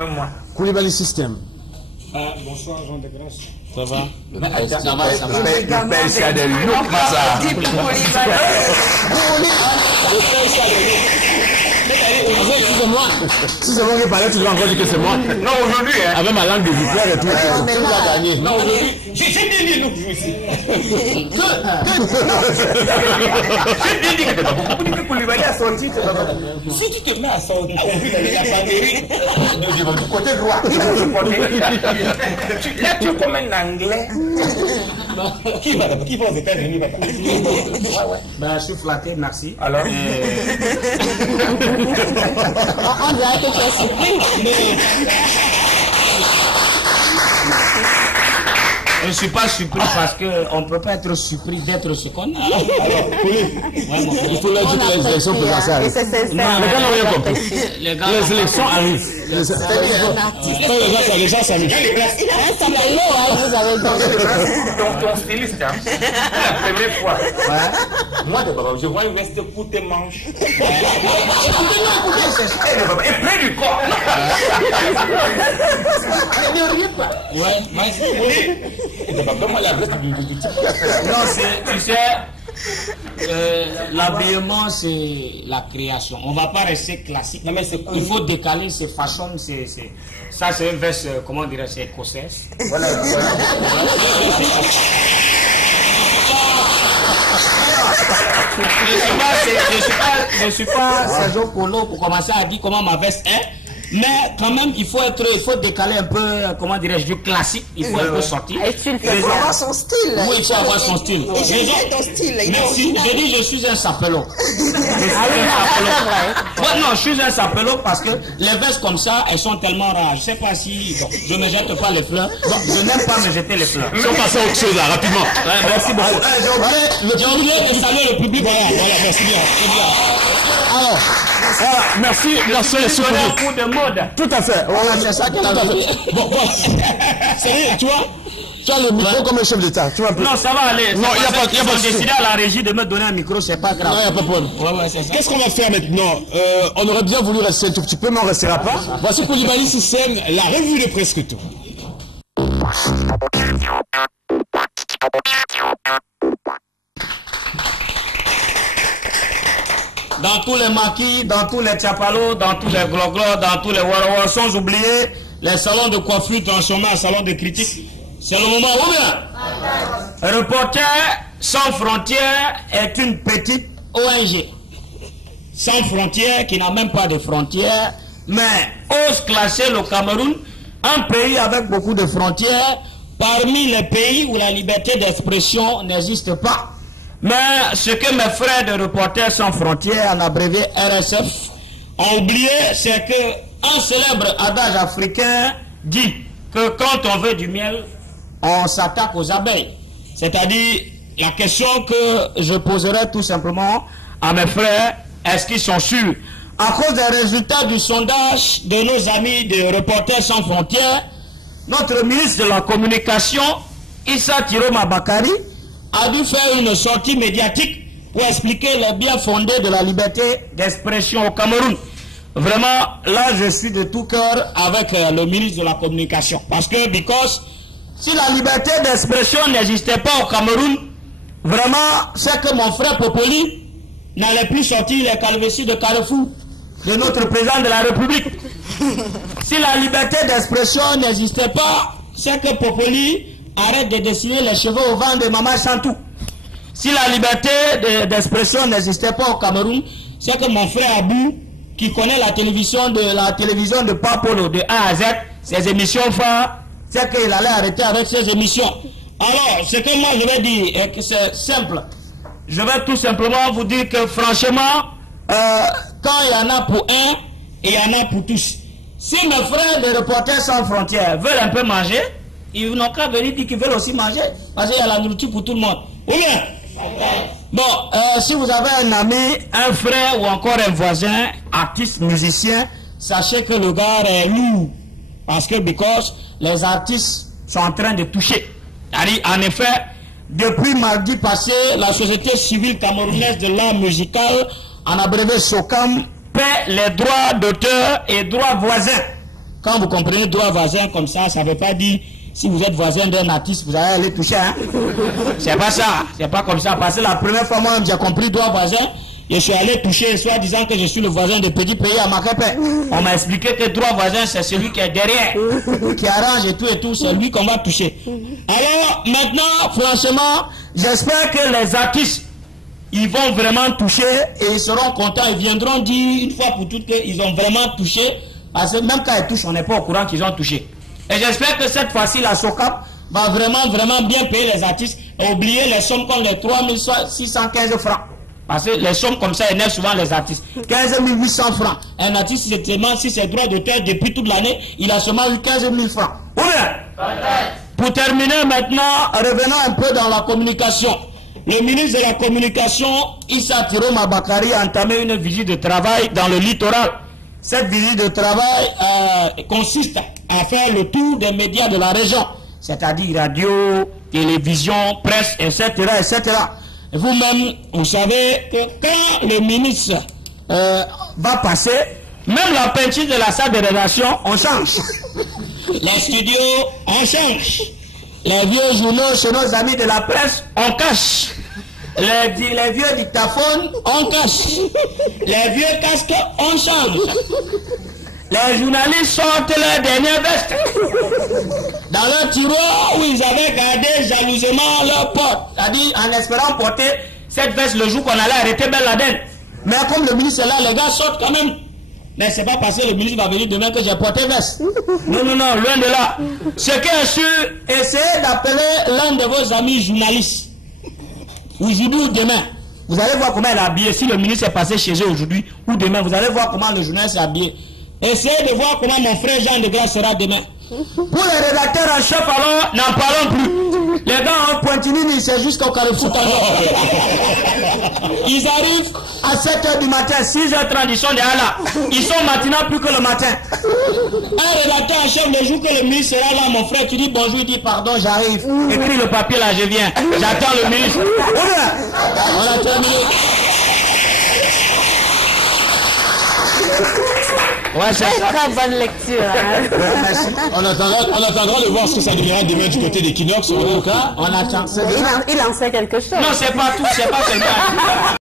Moi. Koulibaly System. Bonsoir, Jean de Grâce. Ça va? Ça va. Il a des looks, ça. Excusez-moi. Si c'est moi qui parlais, tu vas encore dire que c'est moi. Non, aujourd'hui, hein. Avec ma langue de vipère et tout. Tu vas gagner. Non, aujourd'hui. J'ai bien dit look ici. J'ai bien dit que tu vas beaucoup dire que Koulibaly a sorti. Si tu te mets à sortir, il a pas guéri. Du côté droit. Là, tu es comme un Anglais. Qui va aux États-Unis, papa? Ouais. Ben, je suis flatté, merci. Alors? On dirait que tu es surpris. Je ne suis pas surpris parce qu'on ne peut pas être surpris d'être ce qu'on est. Il faut leur dire que les élections présidentielles arrivent. Les gars n'ont rien compris. Les élections arrivent. Les gens s'amusent. Il a un tableau, vous avez dit. Ton styliste, hein? La première fois. Moi, je vois une veste pour tes manches. Et près du corps. Ne riez pas. Ouais, Moi, la veste du type. non, tu sais, l'habillement, c'est la création. On ne va pas rester classique. Non, mais c'est cool. Il faut décaler ses façons. Ça, c'est une veste, comment dirais-je, c'est écossaise. Voilà. Je suis pas Sergio Colo pour commencer à dire comment ma veste est. Mais quand même, il faut décaler un peu, comment dirais-je, du classique. Il faut un peu sortir. Et tu le fais avoir son style. Oui, il faut avoir son style. Et j'aime ton style. Merci. Je dis, je suis un sapelot. Non, je suis un sapelot parce que les vestes comme ça, elles sont tellement rares. Je sais pas si, bon, je ne jette pas les fleurs. Donc, je n'aime pas me jeter les fleurs. Si on passe à autre chose là, rapidement. Ouais, merci beaucoup. J'ai oublié de saluer le public. Voilà, merci bien. Alors, merci les souvenirs. Un coup de mode. Tout à fait. Voilà, c'est ça qu'elle a fait. Bon, sérieux, tu vois? Tu as le micro comme un chef d'État. Tu vois un peu. Non, ça va aller. Non, il n'y a pas de Ils ont souci. décidé à la régie de me donner un micro, c'est pas grave. Non, il n'y a pas de problème. Ouais, c'est ça. Qu'est-ce qu'on va faire maintenant? On aurait bien voulu rester un tout petit peu, mais on ne restera pas. Voici Koulibaly System, la revue de presque tout. Dans tous les maquis, dans tous les tchapalos, dans tous les gloglos, dans tous les warawas, sans oublier les salons de coiffure transformés en salons de critique. C'est le moment où bien? Reporters sans frontières est une petite ONG. Sans frontières, qui n'a même pas de frontières, mais ose classer le Cameroun, un pays avec beaucoup de frontières, parmi les pays où la liberté d'expression n'existe pas. Mais ce que mes frères de Reporters sans frontières, en abrévé RSF, ont oublié, c'est qu'un célèbre adage africain dit que quand on veut du miel, on s'attaque aux abeilles. C'est-à-dire, la question que je poserai tout simplement à mes frères, est-ce qu'ils sont sûrs? À cause des résultats du sondage de nos amis de Reporters sans frontières, notre ministre de la Communication, Issa Tiroma Bakari, a dû faire une sortie médiatique pour expliquer les biens fondés de la liberté d'expression au Cameroun. Vraiment, là, je suis de tout cœur avec le ministre de la Communication. Parce que, si la liberté d'expression n'existait pas au Cameroun, vraiment, c'est que mon frère Popoli n'allait plus sortir les calvéties de Carrefour de notre président de la République. Si la liberté d'expression n'existait pas, c'est que Popoli arrête de dessiner les cheveux au vent de Maman Chantou. Si la liberté d'expression n'existait pas au Cameroun, c'est que mon frère Abou, qui connaît la télévision de Papolo de A à Z, ses émissions phares, c'est qu'il allait arrêter avec ses émissions. Alors, ce que moi je vais dire, et que c'est simple, je vais tout simplement vous dire que franchement, quand il y en a pour un, il y en a pour tous. Si mes frères de Reporters sans frontières veulent un peu manger, ils n'ont qu'à venir dire qu'ils veulent aussi manger, parce qu'il y a la nourriture pour tout le monde. Ou bien? Bon, si vous avez un ami, un frère ou encore un voisin, artiste, musicien, sachez que le gars est lourd. Parce que les artistes sont en train de toucher. En effet, depuis mardi passé, la société civile camerounaise de l'art musical, en abrévé SOCAM, paie les droits d'auteur et droits voisins. Quand vous comprenez droit voisin comme ça ne veut pas dire si vous êtes voisin d'un artiste, vous allez aller toucher. Hein? C'est pas ça. C'est pas comme ça. Parce que la première fois, moi, j'ai compris droit voisin. Je suis allé toucher, soit disant que je suis le voisin de petit pays à Macapé. On m'a expliqué que droit voisin, c'est celui qui est derrière, qui arrange et tout, c'est lui qu'on va toucher. Alors, maintenant, franchement, j'espère que les artistes, ils vont vraiment toucher et ils seront contents. Ils viendront dire une fois pour toutes qu'ils ont vraiment touché. Parce que même quand ils touchent, on n'est pas au courant qu'ils ont touché. Et j'espère que cette fois-ci, la SOCAP va vraiment bien payer les artistes et oublier les sommes comme les 3615 francs. Parce que les sommes comme ça énervent souvent les artistes. 15 800 francs. Un artiste, si c'est droit d'auteur depuis toute l'année, il a seulement eu 15 000 francs. Ou bien, pour terminer maintenant, revenons un peu dans la communication. Le ministre de la Communication, Issa Tiro Mabakari, a entamé une visite de travail dans le littoral. Cette visite de travail consiste à faire le tour des médias de la région, c'est-à-dire radio, télévision, presse, etc., etc. Vous-même, vous savez que quand le ministre va passer, même la peinture de la salle de rédaction, on change. Les studios, on change. Les vieux journaux chez nos amis de la presse, on cache. Les vieux dictaphones, on cache. Les vieux casques, on change. Les journalistes sortent leur dernière veste dans leur tiroir où ils avaient gardé jalousement leur porte. C'est-à-dire en espérant porter cette veste le jour qu'on allait arrêter Ben Laden. Mais comme le ministre est là, les gars sortent quand même. Mais c'est pas parce que le ministre va venir demain que j'ai porté veste. Non, loin de là. Ce qui est sûr, essayez d'appeler l'un de vos amis journalistes. Aujourd'hui ou demain. Vous allez voir comment il est habillé. Si le ministre est passé chez eux aujourd'hui ou demain, vous allez voir comment le journaliste est habillé. Essayez de voir comment mon frère Jean de Grasse sera demain. Pour les rédacteurs en chef, alors, n'en parlons plus. Les gars en Pointinini, c'est jusqu'au Carrefour. Ils arrivent à 7h du matin, 6h30, ils sont déjà là. Ils sont matinaux plus que le matin. Un rédacteur en chef, le jour que le ministre sera là, mon frère, tu dis bonjour, il dit pardon, j'arrive. Écris le papier là, je viens. J'attends le ministre. On a terminé. Ouais, c'est très bonne lecture. Hein? On attendra de voir ce que ça deviendra demain du côté des Kinox. En tout cas, on attend. Il en sait quelque chose. Non, c'est pas tout, c'est pas seulement.